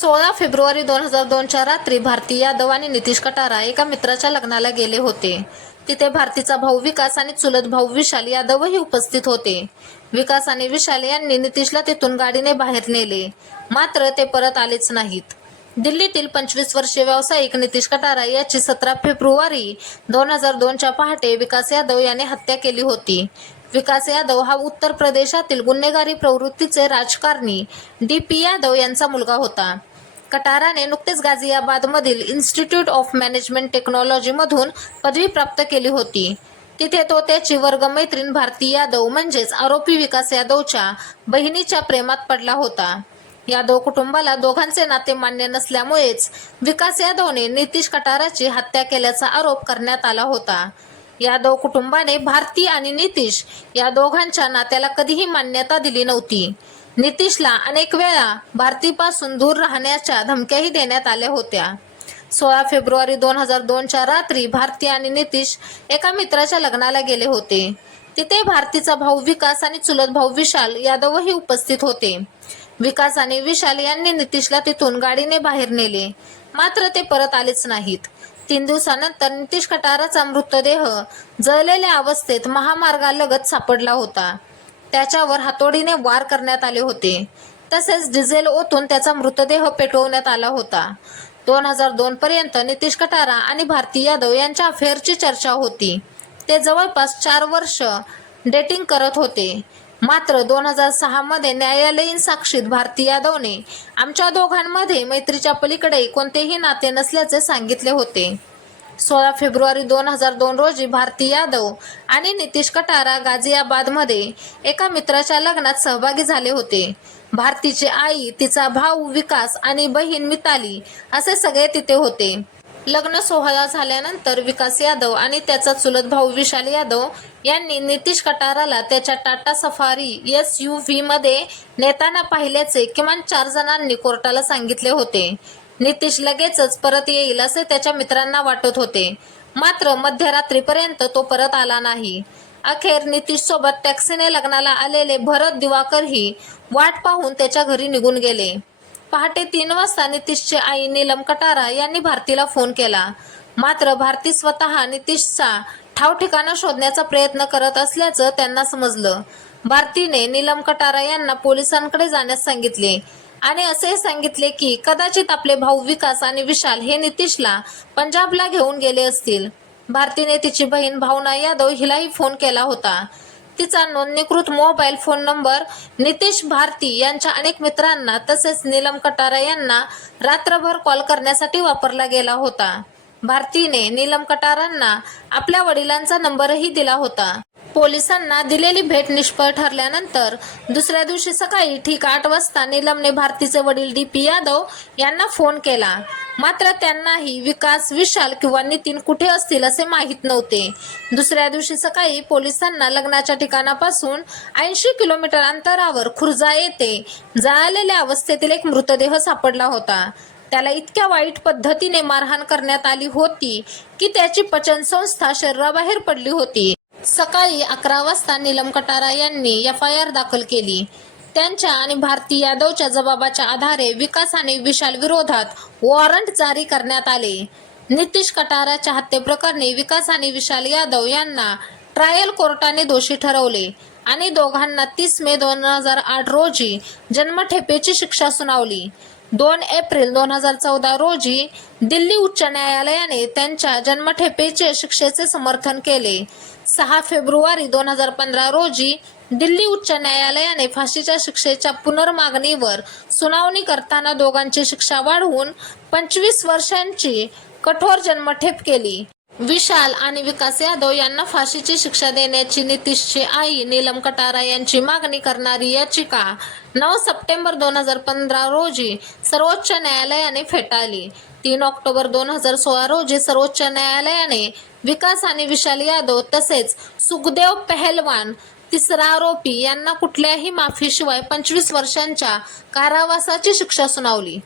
सोळा फेब्रुवारी दोन हजार दोनच्या रात्री भारती यादव आणि नितीश कटारा एका मित्राच्या लग्नाला गेले होते. तिथे भारतीचा भाऊ विकास आणि चुलत भाऊ विशाल यादवही उपस्थित होते. विकास आणि विशाल यांनी नितीशला तिथून गाडीने बाहेर नेले. मात्र ते परत आलेच नाहीत. दिल्लीतील पंचवीस वर्षीय व्यावसायिक नितीश कटारा याची सतरा फेब्रुवारी दोन हजार दोनच्या पहाटे विकास यादव याने हत्या केली होती. विकास यादव हा उत्तर प्रदेशातील गुन्हेगारी प्रवृत्तीचे राजकारणी डी पी यादव यांचा मुलगा होता. कटाराने नुकतेच गाझियाबादमधील इन्स्टिट्यूट ऑफ मॅनेजमेंट टेक्नॉलॉजीमधून पदवी प्राप्त केली होती. तिथे तो त्याची वर्गमैत्रीण भारती यादव म्हणजेच आरोपी विकास यादवच्या बहिणीच्या प्रेमात पडला होता. यादव कुटुंबाला दोघांचे नाते मान्य नसल्यामुळेच विकास यादवने नितीश कटाराची हत्या केल्याचा आरोप करण्यात आला होता. यादव कुटुंबाने भारती आणि नितीश या दोघांच्या नात्याला कधीही मान्यता दिली नव्हती. नितीशला अनेक वेळा भारतीपासून दूर राहण्याच्या धमक्याही देण्यात आल्या होत्या. सोळा फेब्रुवारी दोन हजार दोनच्या रात्री भारती आणि नितीश एका मित्राच्या लग्नाला गेले होते. तिथे भारतीचा भाऊ विकास आणि चुलत भाऊ विशाल यादवही उपस्थित होते. विकास आणि विशाल यांनी नितीशला तिथून गाडीने बाहेर नेले. मात्र ते परत आलेच नाहीत. तीन दिवसानंतर नितीश कटाराचा मृतदेह जळलेल्या अवस्थेत महामार्गालगत सापडला होता. त्याच्यावर हातोडीने वार करण्यात आले होते. तसेच डिझेल ओतून त्याचा मृतदेह पेटवण्यात आला होता. दोन हजार दोन पर्यंत नितीश कटारा आणि भारती यादव यांच्या अफेअरची चर्चा होती. ते जवळपास चार वर्ष डेटिंग करत होते. मात्र दोन हजार सहा मध्ये न्यायालयीन साक्षीत भारती यादवने आमच्या दोघांमध्ये मैत्रीच्या पलीकडे कोणतेही नाते नसल्याचे सांगितले होते. सोळा फेब्रुवारी दोन हजार दोन रोजी भारती यादव आणि नितीश कटारा गाझियाबादमध्ये एका मित्राच्या लग्नात सहभागी झाले होते. भारतीची आई तिचा भाऊ विकास आणि बहीण मिताली असे सगळे तिथे होते. लग्न सोहळा झाल्यानंतर विकास यादव आणि त्याचा चुलत भाऊ विशाल यादव यांनी नितीश कटाराला त्याच्या Tata Safari S U V मध्ये नेताना पाहिल्याचे किमान चार जणांनी कोर्टाला सांगितले होते. नितीश लगेचच परत येईल असे त्याच्या मित्रांना वाटत होते. मात्र मध्यरात्रीपर्यंत तो परत आला नाही. अखेर नितीश सोबत टॅक्सीने लग्नाला आलेले भरत दिवाकरही वाट पाहून त्याच्या घरी निघून गेले. पहाटे तीन वाजता नितीशची आई नीलम कटारा यांनी भारतीला फोन केला. मात्र भारती स्वतः नितीशचा ठाव ठिकाणा शोधण्याचा प्रयत्न करत असल्याचं त्यांना समजलं. भारतीने नीलम कटारा यांना पोलिसांकडे जाण्यास सांगितले आणि असे सांगितले की कदाचित आपले भाऊ विकास आणि विशाल हे नितीशला पंजाबला घेऊन गेले असतील. भारतीने तिची बहीण भावना यादव हिलाही फोन केला होता. तिचा नोंदणीकृत mobile phone number Nitish Bharti यांच्या अनेक मित्रांना तसेच नीलम कटारा यांना रात्रभर कॉल करण्यासाठी वापरला गेला होता. भारतीने नीलम कटारांना आपल्या वडिलांचा नंबरही दिला होता. पोलिसांना दिलेली भेट निष्फळ ठरल्यानंतर दुसऱ्या दिवशी सकाळी ठीक आठ वाजता निलमने भारतीचे वडील डी पी यादव यांना फोन केला. मात्र त्यांनाही विकास विशाल किंवा नितीन कुठे असतील असे माहीत नव्हते. दुसऱ्या दिवशी सकाळी पोलिसांना लग्नाच्या ठिकाणापासून ऐंशी किलोमीटर अंतरावर खुर्जा येथे जळालेल्या अवस्थेतील एक मृतदेह सापडला होता. त्याला इतक्या वाईट पद्धतीने मारहाण करण्यात आली होती की त्याची पचनसंस्था शरीराबाहेर पडली होती. सकाळी अकरा वाजता नीलम कटारा यांनी एफ आय आर दाखल केली. त्यांच्या आणि भारती यादवच्या जबाबाच्या आधारे विकास आणि विशाल विरोधात वॉरंट जारी करण्यात आले. नितीश कटाराच्या हत्येप्रकरणी विकास आणि विशाल यादव यांना ट्रायल कोर्टाने दोषी ठरवले आणि दोघांना तीस मे दोन हजार आठ रोजी जन्मठेपेची शिक्षा सुनावली. दोन एप्रिल दोन हजार चौदा रोजी दिल्ली उच्च न्यायालयाने त्यांच्या जन्मठेपेचे शिक्षेचे समर्थन केले. सहा फेब्रुवारी दोन हजार पंधरा रोजी दिल्ली उच्च न्यायालयाने फाशीच्या शिक्षेच्या पुनर्मागणीवर सुनावणी करताना दोघांची शिक्षा वाढवून पंचवीस वर्षांची कठोर जन्मठेप केली. विशाल आणि विकास यादव यांना फाशीची शिक्षा देण्याची नितीशची आई नीलम कटारा यांची मागणी करणारी याचिका नऊ सप्टेंबर दोन हजार पंधरा रोजी सर्वोच्च न्यायालयाने फेटाळली. तीन ऑक्टोबर दोन हजार सोळा रोजी सर्वोच्च न्यायालयाने विकास आणि विशाल यादव तसेच सुखदेव पहलवान तिसरा आरोपी यांना कुठल्याही माफीशिवाय पंचवीस वर्षांच्या कारावासाची शिक्षा सुनावली.